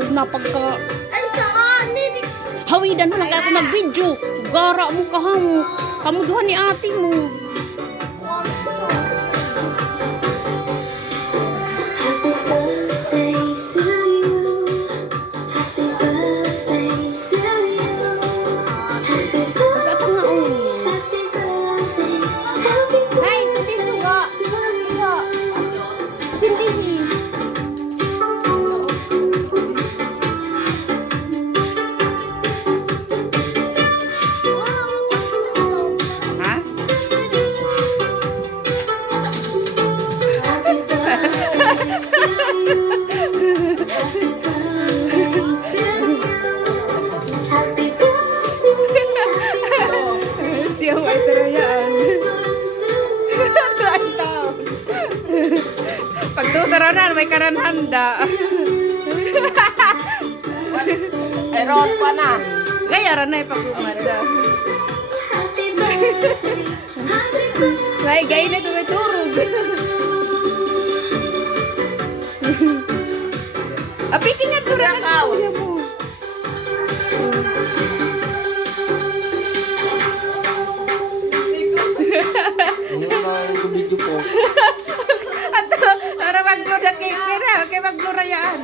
lalo na pagka Ay, saan? hawidan mo lang kaya ako nag-video. Gara mo kahamo. Kamuduhan ni ate mo. Pagka nga Ay, Cindy suga. Suga. Cindy. Ha? Siya ay tarayan. Try down. Pag tutaranan, may karanhanda. Ay, roon pa na. Gayaran na ipag-umanda. Ay, gay na ito may turog. Apitin nga ito rin ang kuya mo. Ano na yung video ko? Ato, para mag-lura kay Pira, kay mag-lurayaan.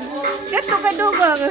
Dito ka dugang.